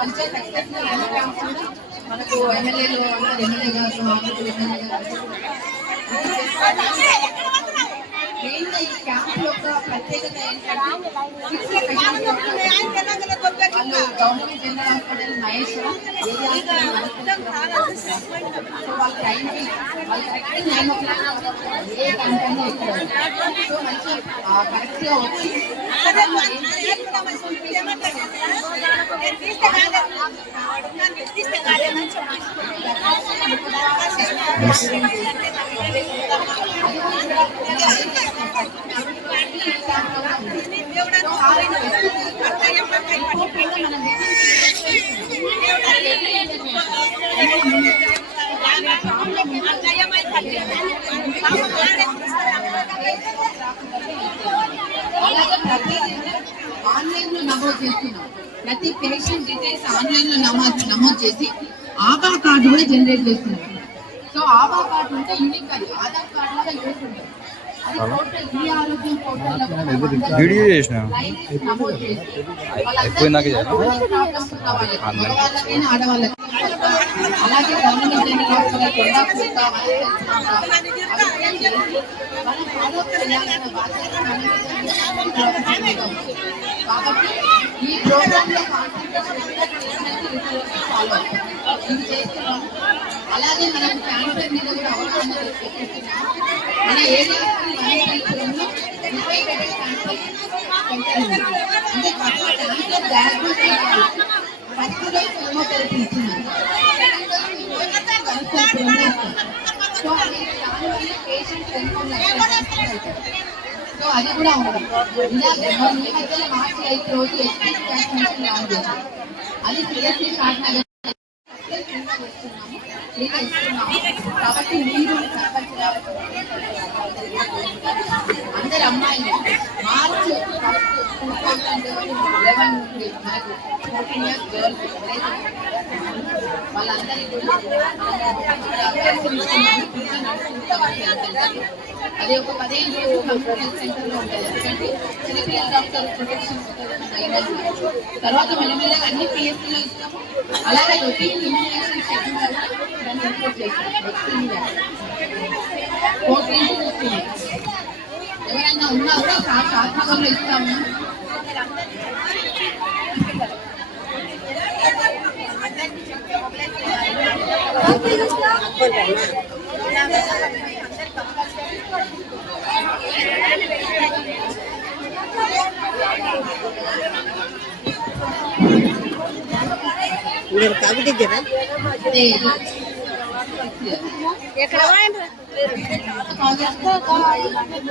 మంచిగా సక్సెస్ఫుల్ అన్ని క్యాంప్స్ కూడా మనకు ఎమ్మెల్యేలు అందరూ ఎమ్మెల్యే గారు మెయిన్గా ఈ క్యాంప్ యొక్క ప్రత్యేకత ఏంటంటే వాళ్ళు గవర్నమెంట్ జనరల్ హాస్పిటల్ మహేశ్వరం వాళ్ళ టైంకి వాళ్ళు కరెక్ట్ 9 o'clock ఏ టైంకన్నా ఎక్కువ సో మంచి కరెక్ట్గా వచ్చి ఆన్లైన్ లో నమోదు చేస్తున్నాం. ప్రతి పేషెంట్ డీటెయిల్స్ ఆన్లైన్ లో నమోదు చేసి ఆధార్ కార్డు కూడా జనరేట్ చేస్తున్నాం. సో ఆధార్ కార్డు ఉంటే యూనిక్ అది ఆధార్ కార్డు లాగా యూనిక్ ఉంటుంది. అది పోర్టల్ ఈ ఆరోగ్యం పోర్టల్ వీడియో చేసిన నమోదు చేసి ఆడవాళ్ళకి అలాగే గవర్నమెంట్ కాబట్టి ఈ ప్రోగ్రామ్ లో ఫాలో ఇది చేస్తున్నాము. అలాగే మనం క్యాన్సర్ మీద కూడా అవగాహన చేస్తున్నాము. మన ఏరియాలో అంటే cancer diagnose first dose chemotherapy ఇచ్చినారు. సో పేషెంట్ సో అది కూడా ఉంది. ఇలా ఈ మధ్యలో మార్చి 8 రోజు ఎస్పీసీ వ్యాక్సినేషన్ లాంచ్ చేశాం. అది సిఎస్సి షార్ట్ కాబట్టి మీరు అందరు అమ్మాయిలు మార్చి 2011 నుండి మనకు 14 years గర్ల్స్ వాళ్ళందరికీ కూడా అదే ఒక 15 హెల్త్ సెంటర్లో ఉంటుంది. ఎందుకంటే చిన్నపిల్లల డాక్టర్ ప్రొటెక్షన్ తర్వాత మెల్లమెల్లగా అన్ని పిఎస్సీలో ఇస్తాము. అలాగే రొటీన్ ఇమ్యునైజేషన్ షెడ్యూల్ దాన్ని ఇంప్రూవ్ చేస్తాం. ఎవరైనా ఉన్నా కూడా శాస్త్రంలో ఇస్తాము.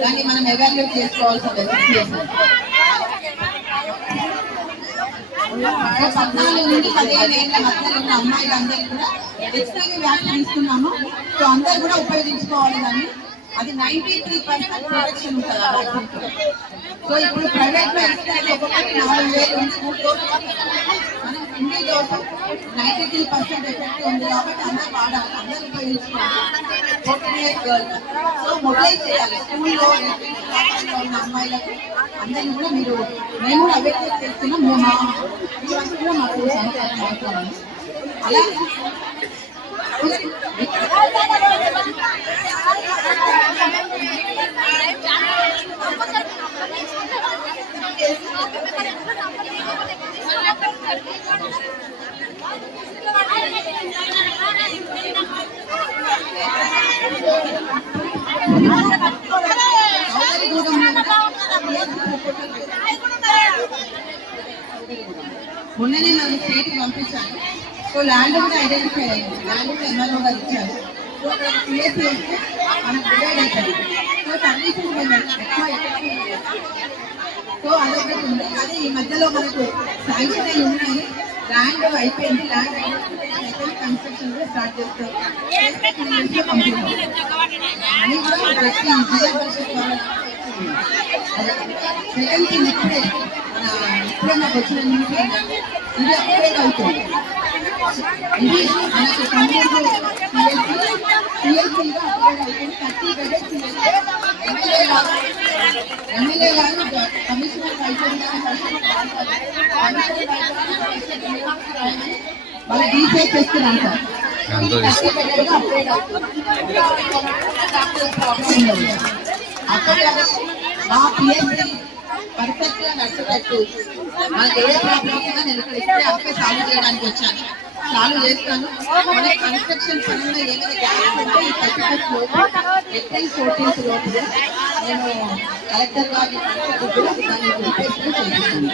దాన్ని మనం ఎవాల్యుయేట్ చేసుకోవాల్సి ఉంటుంది. 14 నుండి 15 ఏళ్ళ మధ్యలో ఉన్న అమ్మాయిలందరికీ కూడా హెచ్ఐవి వ్యాక్సిన్ ఇస్తున్నాము. సో అందరు కూడా ఉపయోగించుకోవాలి. దాన్ని అది 93% ప్రొటెక్షన్ ఉంటుంది ఆ వ్యాక్సిన్. సో ఇప్పుడు ప్రైవేట్ లో ఇస్తే ఒక్కొక్కటి 4,000 ఉంది. 3 డోసులు మనం సింగిల్ డోసు 93% ఎఫెక్ట్ ఉంది. కాబట్టి అందరూ వాడాలి, అందరూ ఉపయోగించుకోవాలి. 14 years గర్ల్స్ సో మొబైలైజ్ చేయాలి. స్కూల్లో ఉన్న అమ్మాయిలకు అందరినీ కూడా మీరు మేము కూడా అవేర్నెస్ చేస్తున్నాం. మేము కూడా మాకు సహకారం అవసరం. అలాగే మొన్ననే మనం స్టేట్కి పంపించాను. సో ల్యాండ్ కూడా ఐడెంటిఫై అయ్యింది. ల్యాండ్ కూడా ఎమ్మెల్యే గారు ఇచ్చారు. సో సిఎస్సి వస్తే మనకు డివైడ్ అవుతుంది. సో సర్వీసెస్ సో అదొకటి ఉంది. అదే ఈ మధ్యలో మనకు శాంక్షన్ అయి ఉన్నాయి. ల్యాండ్ అయిపోయింది. ల్యాండ్ కన్స్ట్రక్షన్ కూడా స్టార్ట్ చేస్తారు. అని కూడా ప్రతి జిల్లా పరిషత్ సెకండ్ థింగ్ ఇప్పుడే నాకు వచ్చిన నుంచి ఇది అప్గ్రేడ్ అవుతుంది. ఇది మనకు సిఎల్సీగా అప్గ్రేడ్ అవుతుంది. 30 బెడ్స్ ఎమ్మెల్యే గారు కమిషనర్ మళ్ళీ రీసెట్ చేస్తున్నాం సార్. ఎంతో నా పిఎస్సి పర్ఫెక్ట్ గా నడిచేటట్టు మనకి ఏ ప్రాబ్లం ఉన్నా నేను ఇక్కడ ఇప్పుడే అప్పుడే సాల్వ్ చేయడానికి వచ్చాను. సాల్వ్ చేస్తాను. మన కన్స్ట్రక్షన్ పరంగా ఏమైనా గ్యాప్స్ ఉంటే ఈ 31st లోపు ఏప్రిల్ 14th లోపు నేను కలెక్టర్ గారిని దాన్ని రిప్లేస్మెంట్ చేస్తాను.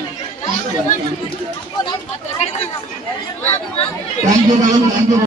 Thank you.